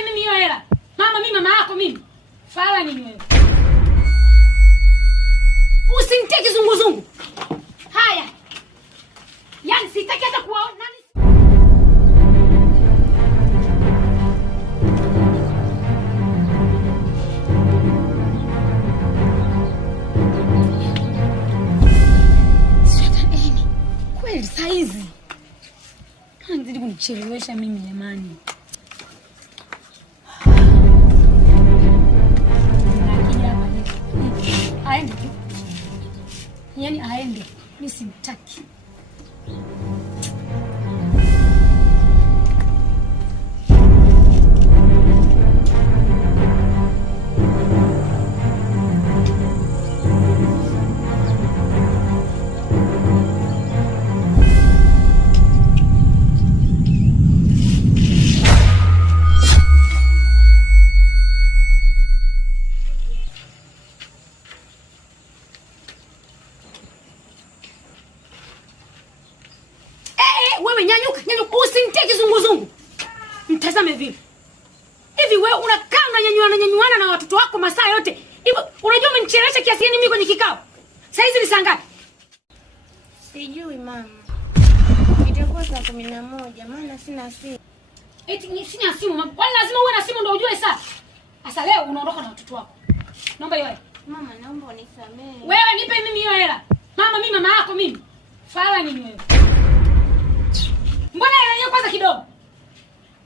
nipe mimi hiyo hela. Mama mimi mama yako mimi. Fala nini wewe? Usinitie kizunguzungu. Haya. Yaani sitaki hata kuwaona nani. Kweli saizi. Anzidi kunichelewesha mimi jamani. Aende tu. Yaani aende. Mimi simtaki. Wewe nyanyuka, usinitie kizunguzungu. Mtazame vipi? Hivi wewe unakaa unanyanyuana na watoto wako masaa yote. Hivi unajua umenichelewesha kiasi gani mimi kwenye kikao? Saa hizi ni saa ngapi? Sijui mama. Itakuwa saa 11 maana sina simu. Eti sina simu mama. Kwani lazima uwe na simu ndio ujue saa? Sasa leo unaondoka na watoto wako. Naomba hiyo hela. Mama naomba unisamehe. Wewe nipe mimi hiyo hela. Mama mimi mama yako mimi. Fala nini wewe? Mbona hela hiyo kwanza kidogo?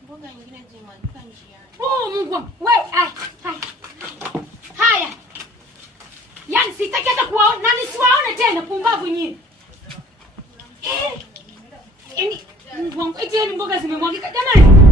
Mboga nyingine zimwagika njiani. Mungu wangu. Wewe haya. Yaani sitaki hata kuwaona na nisiwaone tena pumbavu nyinyi. Yaani Mungu wangu eti mboga zimemwagika jamani.